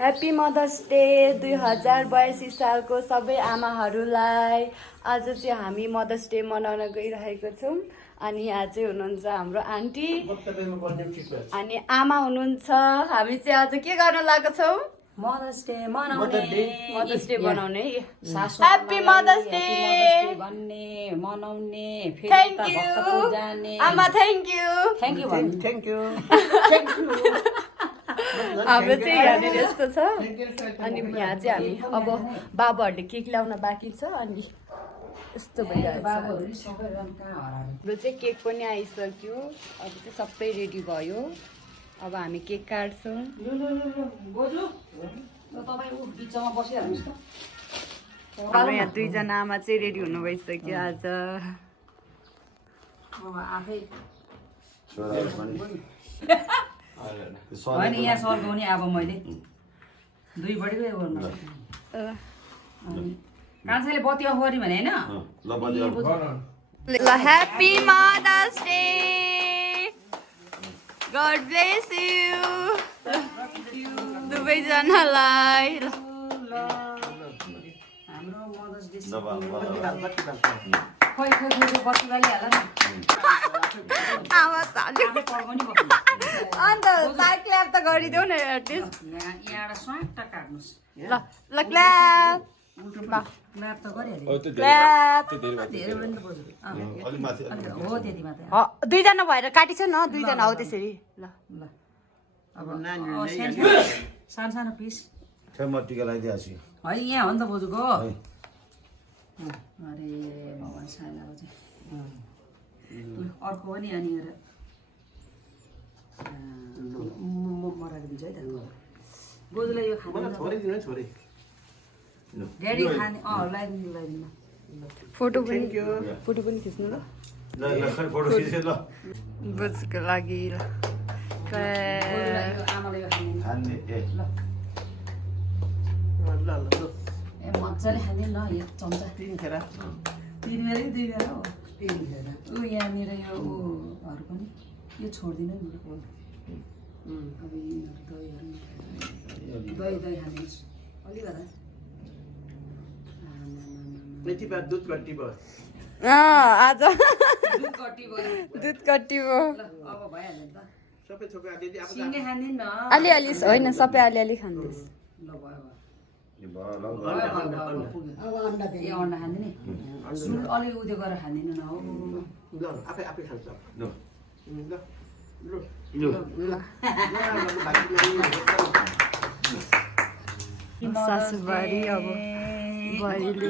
Happy mother's day 2082 सालको सबै आमाहरूलाई। आज चाहिँ हामी मदर्स डे मनाउन गइरहेको छौँ। अनि यहाँ चाहिँ हुनुहुन्छ हाम्रो आन्टी अनि आमा हुनुहुन्छ। हामी चाहिँ आज के गर्न लागेको छौँ? मदर्स डे मनाउने ह्याप्पी मदर्स डे भन्ने मनाउने थ्याङ्क यू आमा थ्याङ्क यू हाम्रो चाहिँ यहाँनिर यस्तो छ। अनि यहाँ चाहिँ हामी अब बाबाहरूले केक ल्याउन बाँकी छ अनि यस्तो भइरहेको छ। हाम्रो चाहिँ केक पनि आइसक्यो। अब चाहिँ सबै रेडी भयो। अब हामी केक काट्छौँ। हाम्रो यहाँ दुईजना आमा चाहिँ रेडी हुनु भइसक्यो आज। होइन यहाँ सर्काउने अब मैले दुई बढीको गर्नु कान्छाले बत्ती अफ गऱ्यो भने होइन happy mother's day God bless you दुवैजनालाई। हाम्रो मदर्स डे खै बत्ती बालिहाल न अन्त साइड क्ल्याप त गरिदेऊ न एटलिस्ट। यहाँबाट स्वाट काट्नुहोस् ल ल क्ल्याप क्ल्याप त गरिहाल्यो क्ल्याप। धेरै पनि त बज्यो हो त्यति मात्रै दुईजना भएर काटिन्छ न दुईजना हो त्यसरी। ल ल अब सानो सानो पिस म टिका लगाइदिएको है यहाँ हो नि त बोजूको। अरे भगवान् साइलाको चाहिँ अर्को पनि यहाँनिर म राखिदिन्छु है त बोजूलाई यो खानु ड्याडी खाने लगाइदिनु फोटो पनि खिच्नु ल बुझको लागि। ल आमाले यो खाने ए मजाले खाने ल एक चम्चा तिन बेला कि दुई बेला हो ऊ यहाँनिर यो ऊहरू पनि यो छोडिदिनु नि अब यिनीहरू दही खानुहोस् अलिकता आज दुध कट्टी भयो अब भइहाल्यो नि त सिङ्गे खाँदैन न अलिअलि होइन सबै अलिअलि खानुहोस्। ल भयो अन्डा खाँदैन सुन अलिक उयो गरेर खाँदैन न हो सासुबारी अब बुहारीले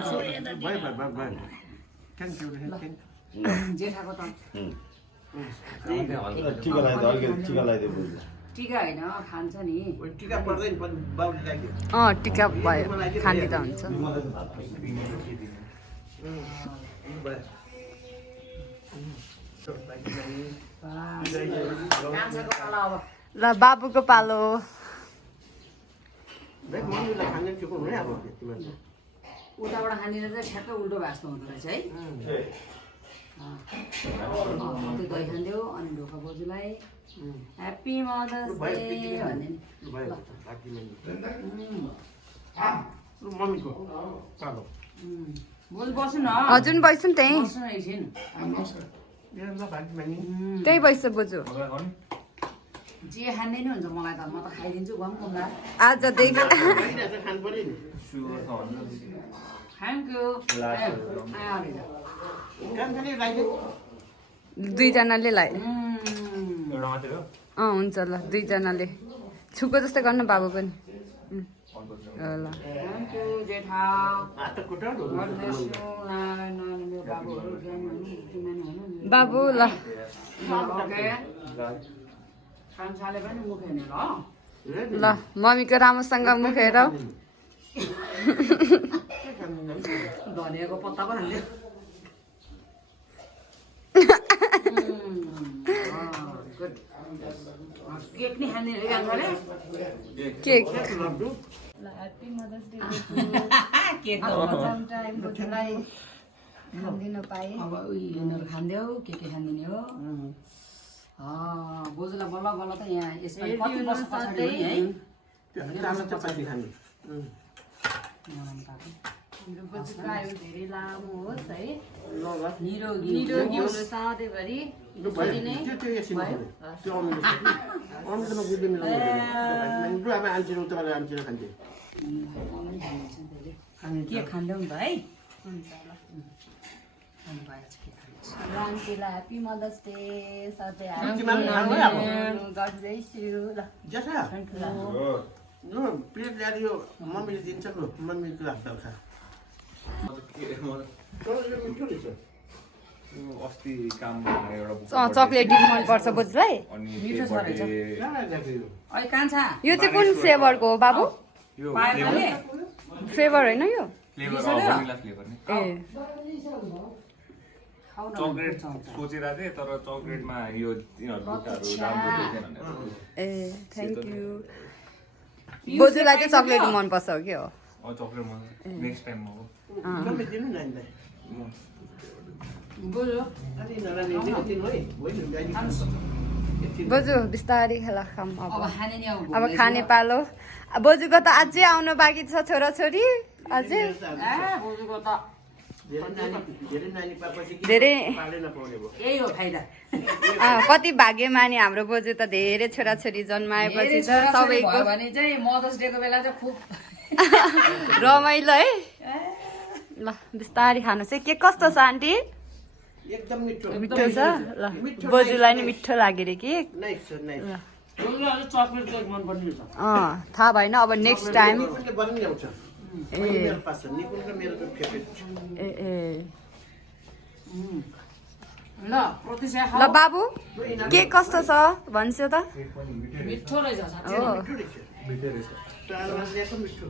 जेठाको त टिका होइन खान्छ नि टिका भयो खाने त हुन्छ। ल बाबुको पालो उताबाट खानेर चाहिँ ठ्याक्कै उल्टो भाँच्नु हुँदो रहेछ है। दही खानिदेऊ अनि ढोका बोजूलाई ह्याप्पी मदर्स डे भन्ने बोजू बस्नु न हजुर बस्छु नि त्यहीँ बस्नु एकछिन त्यही बस्छ बोजू। जे खाने नि हुन्छ मलाई त म त खाइदिन्छु घुम्ला आजदेखि थ्याङ्क यू दुईजनाले लाए हुन्छ ल दुईजनाले छुको जस्तै गर्नु बाबु पनि ल थ्याङ्क यू जेठा बाबु ल ओके कान्छाले पनि मुख हेर्ने ल ल मम्मीको राम्रोसँग मुख हेर धनियाँको पत्ता पो हाल्ने केक नि खाने है कान्छाले cake happy mother's day cake खाँदिन पाएँ अब यिनीहरू खाँदेऊ के खाँदिने हो बोजूलाई बल्ल बल्ल त यहाँ यसमा कति वर्ष पछाडि हो नि है राम्रो चपाती खाने हाम्रो बोजूको आयु धेरै लामो होस् है ल ल निरोगी निरोगी हुनु सधैँभरि लु भयो त्यो एकछिन त्यो आउनु अरू त म बुझ्दै मिलाउनु लु अब आन्टीहरू तपाईँलाई आन्टीहरू खान्थे के खाँदै हुन्छ है हुन्छ ल भएछ के खान्छ आन्टीलाई ह्याप्पी मदर्स डे सधैँ आन्टीमा पनि खानु है अब गर्दैछु ल जेठा लु प्लेट ल्याएर यो मम्मीले दिन्छ लु मम्मीको हातबाट खा मिठो रहेछ अस्ति काम गर्न एउटा चक्लेट डिम मनपर्छ बोजूलाई मिठो छ रहेछ कहाँ ल्याएको यो ऐ कान्छा यो चाहिँ कुन फ्लेभरको हो बाबु यो पाएकोले फ्लेभर होइन यो फ्लेभर भनिला फ्लेभर नि ए खाउ न चकलेट सोचिरहेको थिएँ तर चकलेटमा यो तिनीहरू खुट्टाहरू राम्रो देख्दैन भनेर ए थ्याङ्क यू बोजूलाई चाहिँ चक्लेट मनपर्छ हो कि हो चकलेट म नेक्स्ट टाइम म मम्मी दिनु न नानीलाई बोल्यो अलि नरानी दिनु है होइन एकछिन बोजू बिस्तारै खेला खाम अब खाने नि अब खाने पालो बोजूको त अझै आउनु बाँकी छ छोराछोरी अझै बोजूको त धेरै नानी पाएपछि धेरै पालै नपाउने भयो यही हो फाइदा कति भाग्यमानी हाम्रो बोजू त धेरै छोराछोरी जन्माएपछि त सबैको भयो भने चाहिँ मदर्स डेको बेला चाहिँ खुब रमाइलो है ल बिस्तारै खानुहोस् है के कस्तो छ आन्टी एकदम मिठो मिठो छ ल बोजूलाई नि मिठो लाग्यो अरे कि नाइस छ नाइस चक्लेट केक मन पर्ने छ थाहा भएन अब नेक्स्ट टाइम निकुञ्जले बनिने ल्याउँछ मेरो पास छ निकुञ्ज मेरो त फेभरेट ए ए ल प्रतिशा ल बाबु के कस्तो छ भन्छु त मिठो रहेछ साँच्चै हो मिठो रहेछ चाडमा ल्याएको मिठो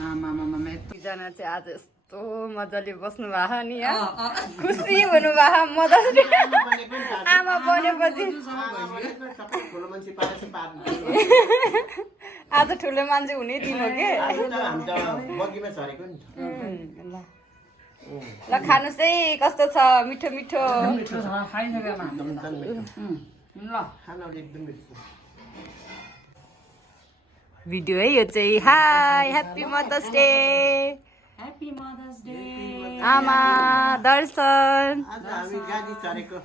आमामामा यतिजना चाहिँ आज यस्तो मजाले बस्नु भएको नि यहाँ खुसी हुनु भएको मदर्स डे आमा बनेपछि सबै ठुलो मान्छे पाएपछि पार्नु आज ठुलो मान्छे हुने दिन हो के हामी त बगीमा झरेको नि ल ल खानुहोस् है कस्तो छ मिठो मिठो मिठो छ खाइसकेमा एकदम मिठो ल खाना एकदम मिठो भिडियो है यो चाहिँ hi happy mother's day happy mother's day आमा दर्शन आज हामी गाडी चढेको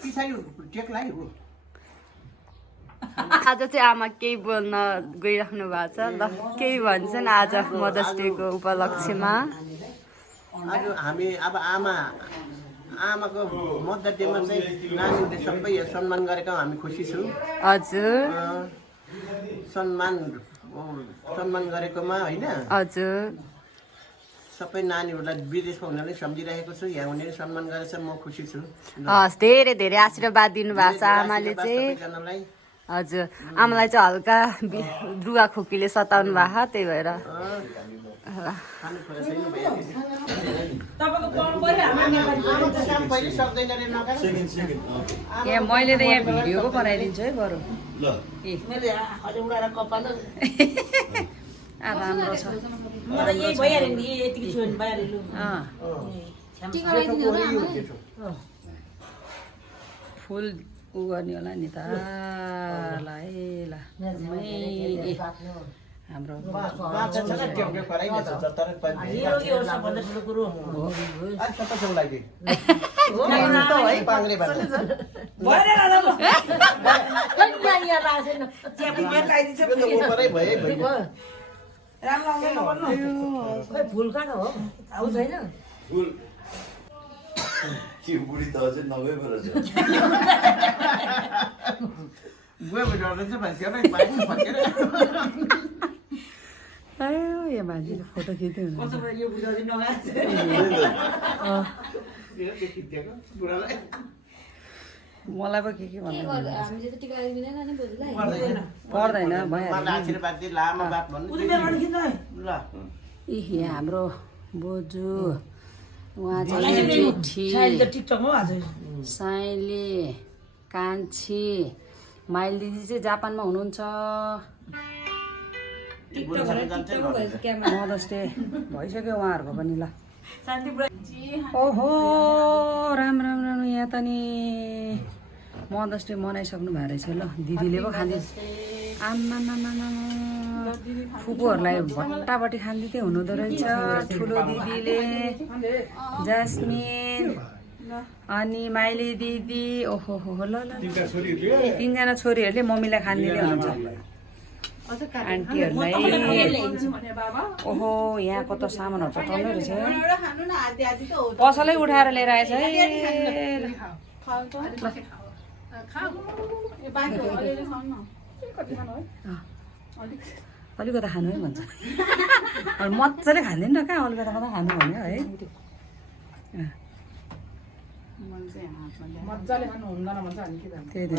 पछाडि टेकलाई हो आज चाहिँ आमा केही बोल्न गइराख्नु भएको छ ल केही भन्छन् आज मदर्स डेको उपलक्ष्यमा आज हामी अब आमाको मदर डेमा चाहिँ नानीहरूले सबै सम्मान गरेको हामी खुसी छु हजुर सम्मान गरेकोमा होइन हजुर सबै नानीहरूलाई विदेशमा हुनेले सम्झिरहेको छु यहाँ हुनेले सम्मान गरेछ म खुसी छु हस् धेरै धेरै आशीर्वाद दिनुभएको छ आमाले चाहिँ सबैजनालाई हजुर आमालाई चाहिँ हल्का रुवा खोकीले सताउनु भएको त्यही भएर खानु छोरा छैन भइहाल्यो तपाईको पढ्नु पर्यो हाम्रो नेपाली आमा त काम पहिले सक्दैन रे नगर यहाँ मैले त यहाँ भिडियो पो बनाइदिन्छु है बरु मैले अझ उडाएर कपाल राम्रो छ मलाई यही भइहाल्यो नि यतिकै छु भने भइहाल्यो लु फुल उ गर्ने होला नि त ल है ल हाम्रो माछा छ न ट्याउके फराइले त तर निरोगी हो सबभन्दा ठुलो कुरो लागि हो है पाङ्रे भएन राम्रो आउँदैन भन्नु खोइ फुल कहाँ हो आउँछ होइन बुढी त अझै नगएको रहेछ यो मान्छेको फोटो खिच्दै हुनु यो बुझाउ चाहिँ नगाएको मलाई पो के भन्नु हामीले त टिका दिँदैन नि बोजूलाई पर्दैन भइहाल्यो आशीर्वाद दे लामो बात भन्नु ल यहाँ हाम्रो बोजू उहाँ चाहिँ जेठी टिकटकमा आज साइली कान्छी माइल दिदी चाहिँ जापानमा हुनुहुन्छ मदर्स डे भइसक्यो उहाँहरूको पनि ल ओहो राम राम राम यहाँ त नि मदर्स डे मनाइसक्नु भएको रहेछ ल दिदीले पो खाँदै आम्मा फुपूहरूलाई भट्टाभट्टी खाँदै हुनुहुँदो रहेछ ठुलो दिदीले जास्मिन अनि माइली दिदी ओहो हो ल ल 3जना छोरीहरूले मम्मीलाई खाँदिँदै हुनुहुन्छ आन्टीहरूलाई ओहो यहाँको त सामानहरू त टन्नै रहेछ पसलै उठाएर लिएर आएछ है अलिकता खानु है भन्छ मजाले खाँदैन र कहाँ अलिकता मात्रै खानु भन्यो है मजाले खानु हुँदैन भन्छ अनि के भन्नु त्यही त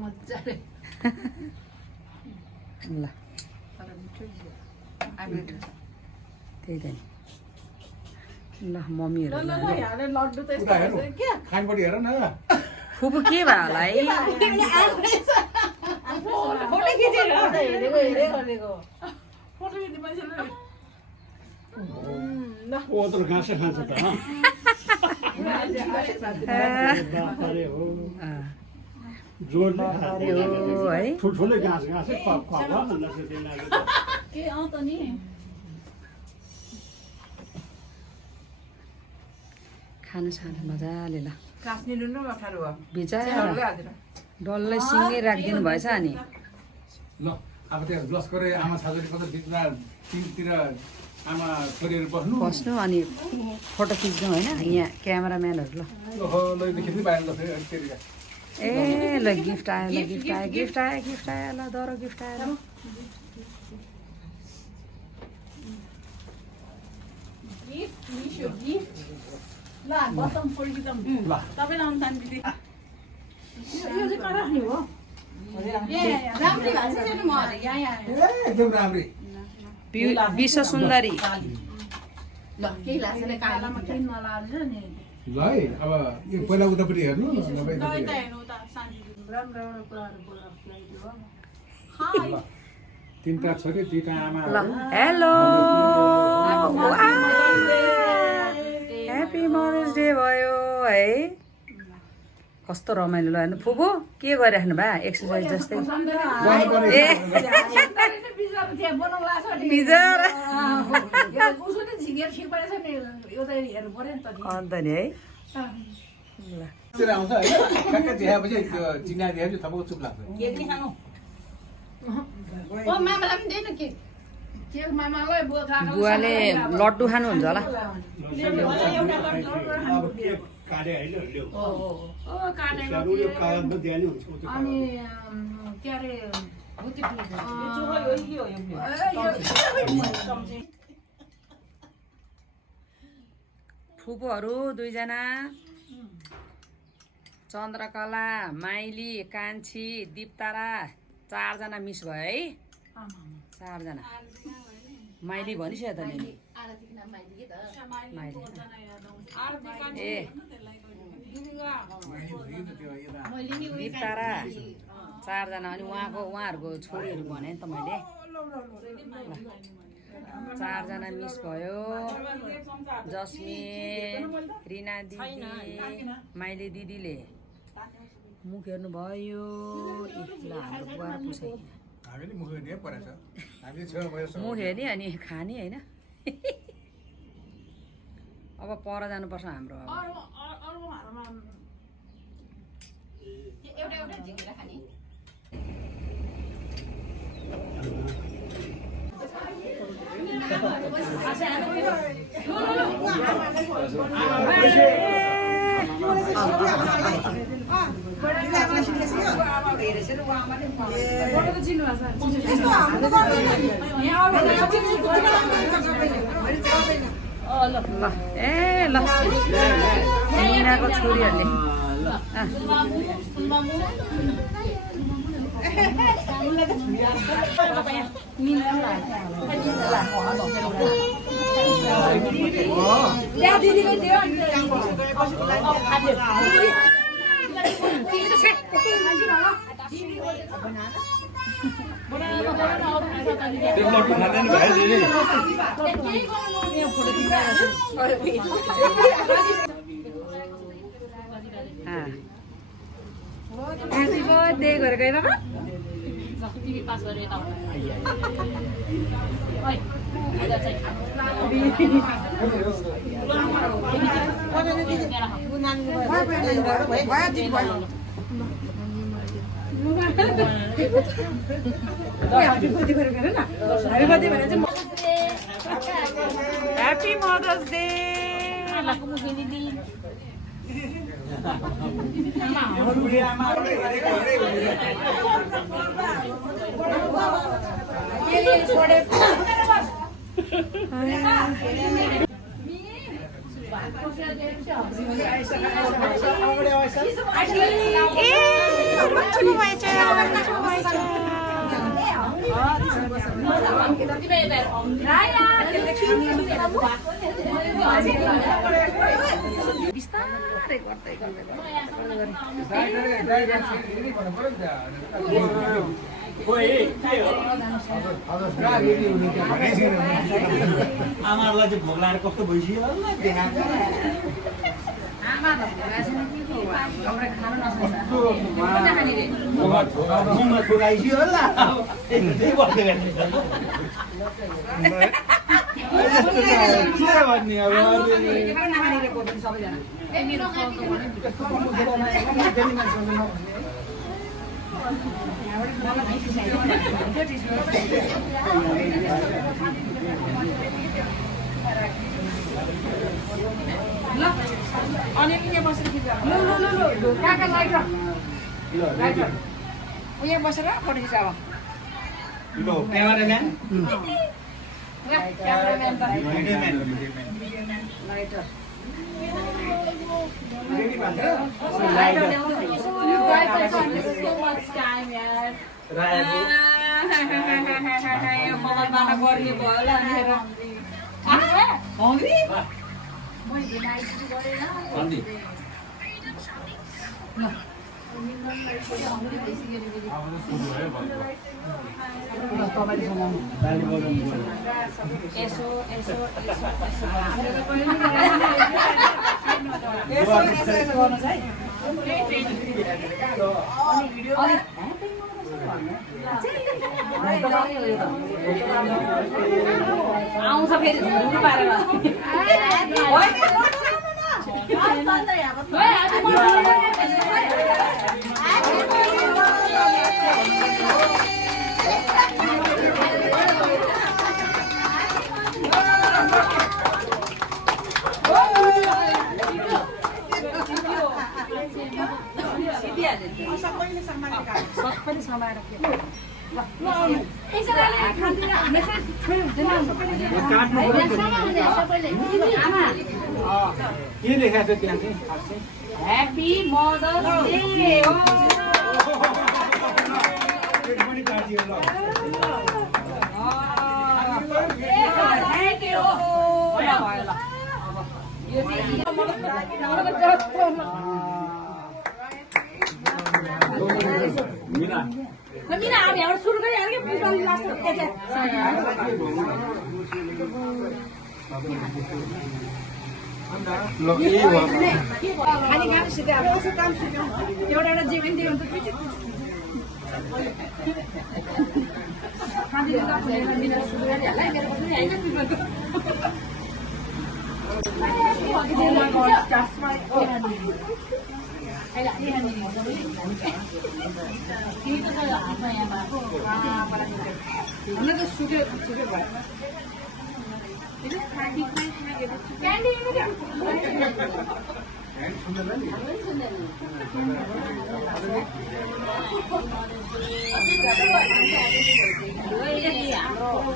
मजाले ल त्यही त ल मम्मीहरू लड्डु त यस्तो के खानपट्टि हेर न फुपू के भयो होला है फोटो खिचेर हेरेको गरेको फोटो खिच्ने मान्छेले ओत्रो घाँसै खान्छ त जोडले है ठुल्ठुलै घाँसै के आउ त नि खानु सानु मजाले ल काट्ने नुन अप्ठ्यारो हो बिचारा डल्लै सिङ्गै राखिदिनु भएछ अनि ल अब त्यहाँ ब्लस गरे आमा साथीले कता बिचमा तिनतिर आमा छोरीहरू बस्नु बस्नु अनि फोटो खिच्नु होइन यहाँ क्यामेराम्यानहरू ल ओहो ल यो खिच्नु पाएन ल फेरि त्यति ए ल गिफ्ट आयो ल गिफ्ट आयो ल दरो गिफ्ट आयो ल बसम फोडी दम तपाईलाई अनुसार दिदी यो चाहिँ कराख्ने हो ए राम्रै भाषा छैन म यहाँ एकदम राम्री विश्व सुन्दरी ल केही लाग्छ कालामा केही नलाल्छ नि ल है अब यो पहिला उतापट्टि हेर्नु नभए त हेर्नु त शान्ति राम्रो राम्रो कुराहरू बोलाउँछु ल तिनटा छोरी दुईटा आमा ल हेलो ह्याप्पी मदर्स डे भयो है कस्तो रमाइलो ल हेर्नु फुपू के गरिराख्नु भा एक्सर्साइज जस्तै ए अन्त नि है तिर आउँछ है ठ्याक्कै देखाएपछि त्यो चिना देखाएपछि थपको चुप लाग्छ बुवाले लड्डु खानुहुन्छ होला काटे होइन ल्याउ काटेको यो कागजमा दिए नि हुन्छ अनि के अरे फुपूहरू 2जना चन्द्रकला माइली कान्छी दिपतारा 4जना मिस भयो है 4जना माइली भनिसक्यो त नि माइली ए दिपतारा 4जना अनि उहाँहरूको छोरीहरू भने नि त मैले 4जना मिस भयो जस्मिन रिना दिदी माइली दिदीले मुख हेर्नु भयो ल हाम्रो बुवा पुछै हामीले मुख हेर्ने परेछ हामीले छेउ भयो मुख हेर्ने अनि खाने होइन अब पर जानुपर्छ हाम्रो अब ल ए ल मिनाको छोरीहरूले ह्याप्पी बर्थडे गरेर गए बाबा टिभी पास गरेर यता ओइ उता चाहिँ ह्याप्पी बर्थडे गरेर गएर न ह्याप्पी बर्थडे भनेर चाहिँ ह्याप्पी मदर्स डे आमाको मुखले दिदी बिस्तारै गर्दै आमाहरूलाई चाहिँ भोग लागेर कस्तो भइसक्यो मुखमा ठोकाइसक्यो होला त्यही बस्दै के भन्ने अब अनि यहाँ बसेर काका लाइट यहाँ बसेर फोटो खिचाब लो क्यामेराम्यान क्यामेराम्यान त लाइटर गर्ने भयो आउँछ फेरि झुन्नु पारेर सबैले समाएर के लेखाएको छ त्यहाँ चाहिँ ह्याप्पी मदर्स डे हो पनि काटियो ल थ्याङ्क यू मिना अब यहाँबाट सुरु गरिहाल्यो कि पुजाले लास्ट खाली काम सिधै अब कसो काम सिधै एउटा एउटा जीवन दियो भने त खाँदिन त मिना सुरु गरिहाल्यो मेरो पनि हैन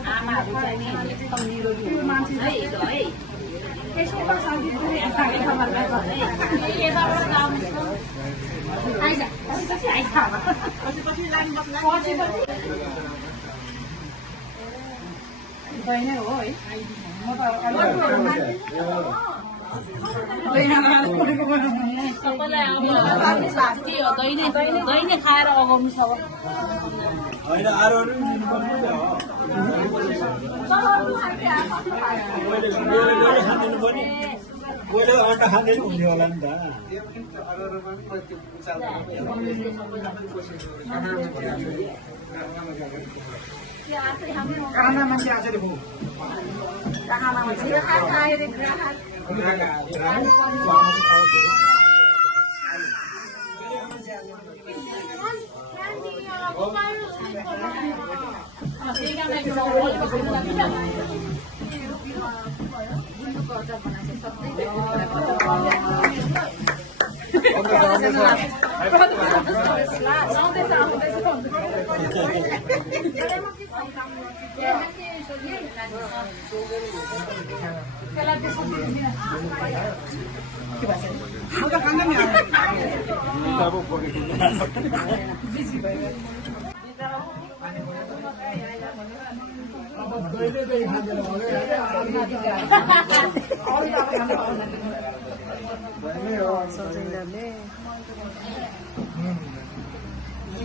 आमाहरू चाहिँ एकदम निरोगी मान्छे है बहिनी हो है म त दैने खाएर अगाउनु छ होइन अरूहरू पनि दिनुपर्ने त हो मैले खाँदिनु पर्ने कोहीले अन्डा खाँदैन हुने होला नि त कहाँ मान्छे आएको छ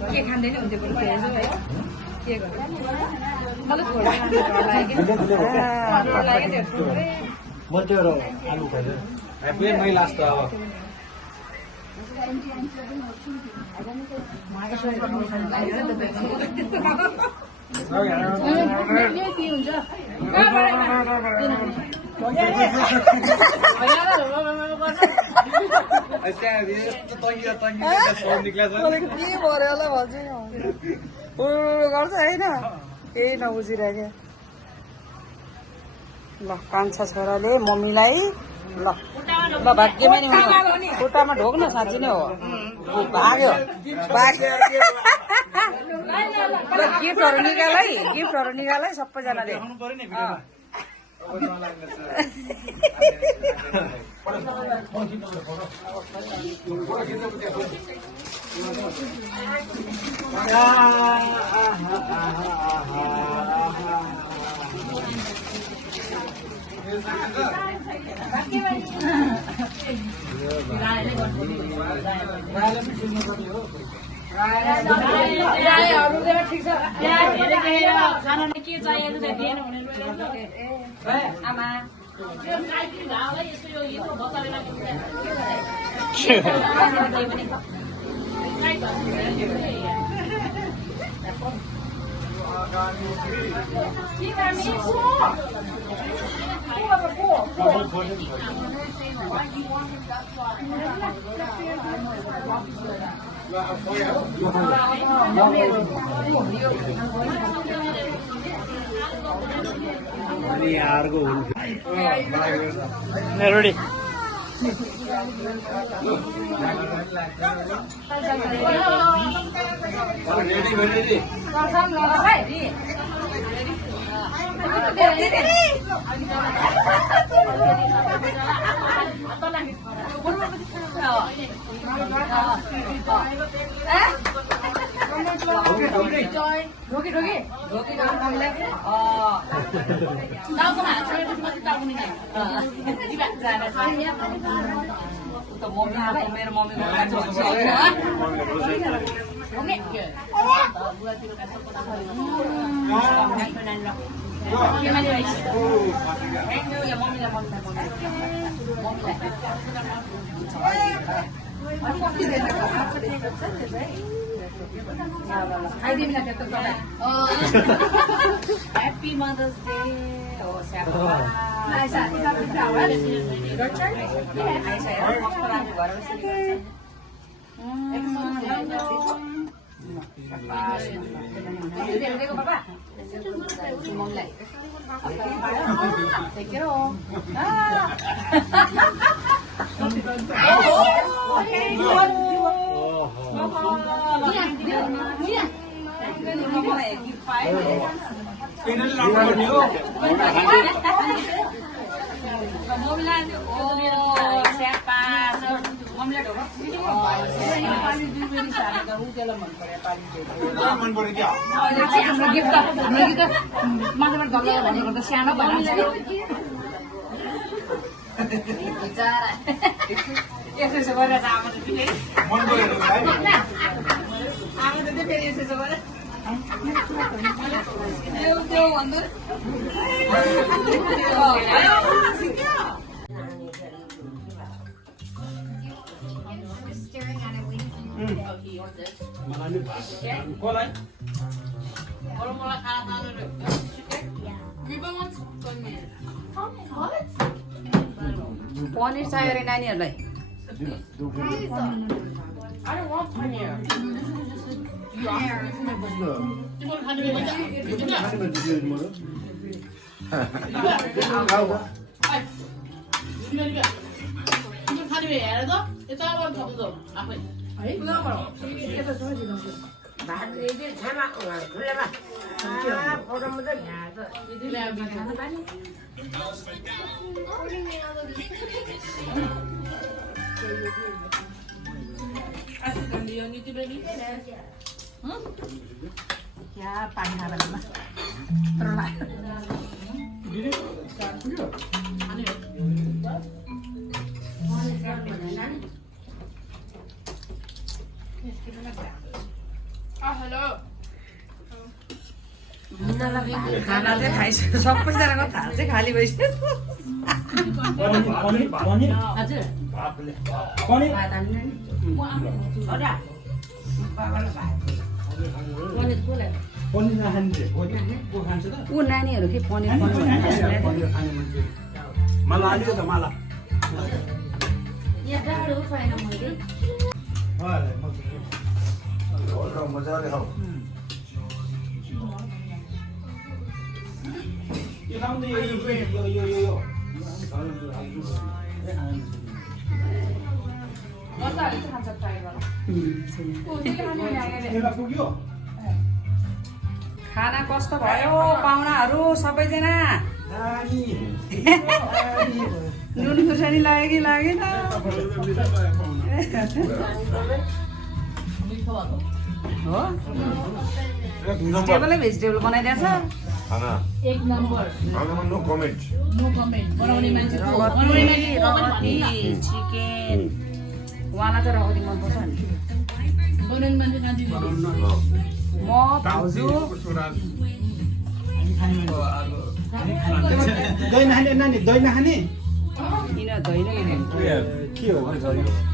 के खाँदैन हुन्थ्यो बरु प्याज है के गर्नु मलाई थोरै म त्यो आलु खाँदै मै लास्ट अब के भर्यो होला भन्छ गर्छ होइन केही नबुझिरहेको ल कान्छा छोराले मम्मीलाई ल ल भाग्यमा नि खुट्टामा ढोक न साँच्ची नै हो भाग्यो ल गिफ्टहरू निकाल है सबैजनाले ठिक छ खानाले के चाहिएको आमा अनि अर्को हुन्छ रेडी मेरो मम्मीको Happy Mother's Day. Oh, siapa? Aisyah, kita berkawan. सानो यसो गरेर आमा त फेरि त्यो भन्नु कसलाई पनिर चाहियो अरे नानीहरूलाई खाना चाहिँ खाइसक्यो सबैजनाको थाल चाहिँ खाली भइसक्यो पनिर पनिर नखाने को खान्छ त ऊ नानीहरू के पनिर पनिर खाने मान्छे माला आलियो त माला मजाले खाऊ यो खाउँदै यो यसलाई पुग्यो खाना कस्तो भयो पाहुनाहरू सबैजना नानी नुन खुर्सानी लाग्यो कि लागेन हो भेजिटेबलै भेजिटेबल बनाइदिएछ खाना एक नम्बर खानामा नो कमेन्ट नो कमेन्ट बनाउने मान्छे रगती चिकन उहाँलाई त रगती मनपर्छ नि बनाउने मान्छे खान्छ म भाउजू दही नखाने नानी दही नखाने किन दही नै के हो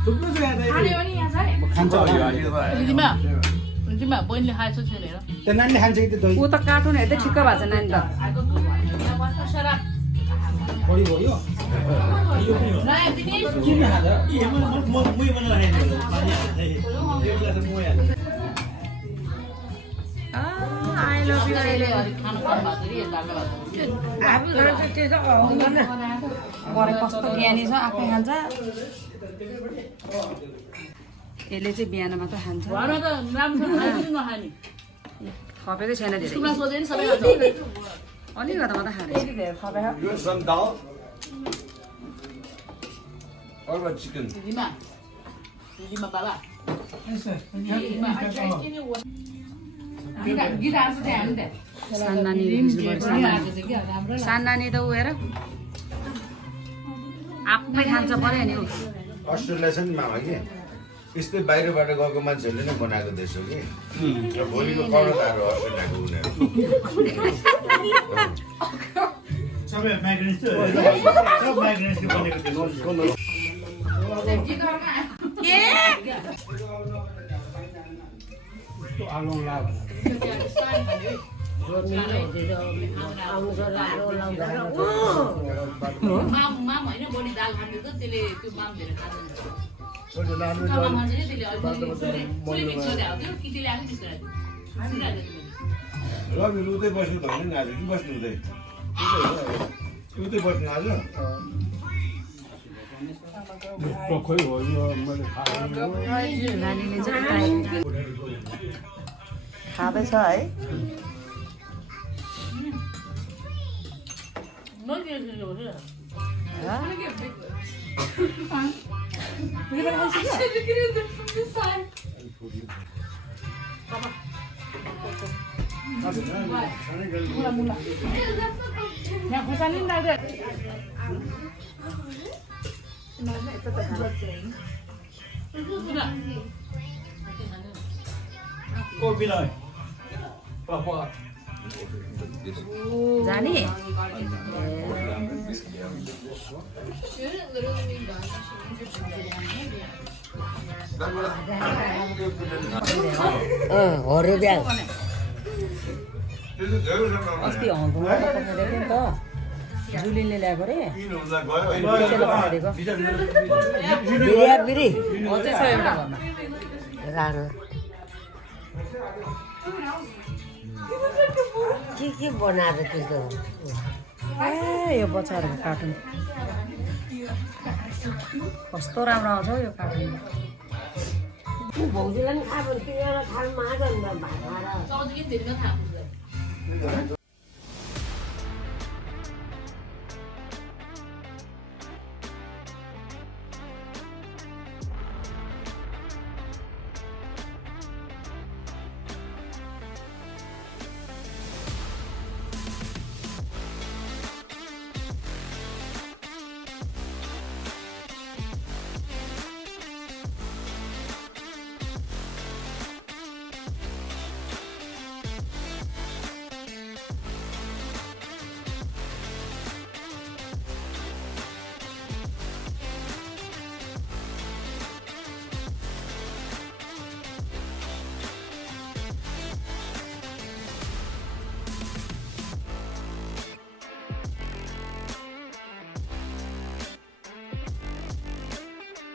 थुप्रो छ यहाँ खाने पनि यहाँ छ नि खान्छ रिजिमा बहिनीले खाएछ छैन हेर त्यो नानीले खान्छ कि त्यो दही ऊ त कार्टुन हेर्दै ठिक्क भएको छ नानी त बढी भयो किन खान्छ आई लभ यु परे कस्तो ज्ञानी छ आफै खान्छ यसले चाहिँ बिहान मात्र खान्छ घरमा त राम्रो नखाने थपेकै छैन धेरै स्कुलमा सोधे नि सबै खान्छ अलिकति मात्र खाने यो सम दाल और what chicken रिजिमा बाबा गीत आएको चाहिँ हामी त सान्नानी त ऊ हेर आफै खान्छ पऱ्यो नि ऊ अस्ट्रेलिया छ नि मामा कि यस्तै बाहिरबाट गएको मान्छेहरूले नै बनाएको देश हो कि र भोलिको कर्णधार हो अस्ट्रेलियाको उनीहरू सबै माइग्रेन्स सब माइग्रेन्सले बनेको थियो आलु ला माम होइन बढी दाल खान्छ त त्यसले त्यो माम धेरै खाँदैन मान्छे त्यसले मिक्स गर्दै हाल्थ्यो कि त्यसले आफै मिक्स गराएको रवि उतै बस्नु त भने नि आज कि बस्नु उतै बस्नु आज खोइ हो यो मैले नानीले चाहिँ खाँदैछ है जाने हरे ब्याग अस्ति हङकङमा पठाइदिएको नि त जुलीले ल्याएको रे त्यसैले पठाइदिएको बिरिया बिरी अझै छ एउटा घरमा राख्नु के बनाएर त्यस्तो ए यो बच्चाहरूको कार्टुन कस्तो राम्रो आउँछ हौ यो कार्टुन भाउजूलाई पनि अब त्यो एउटा थाल माग अन्त भात खाएर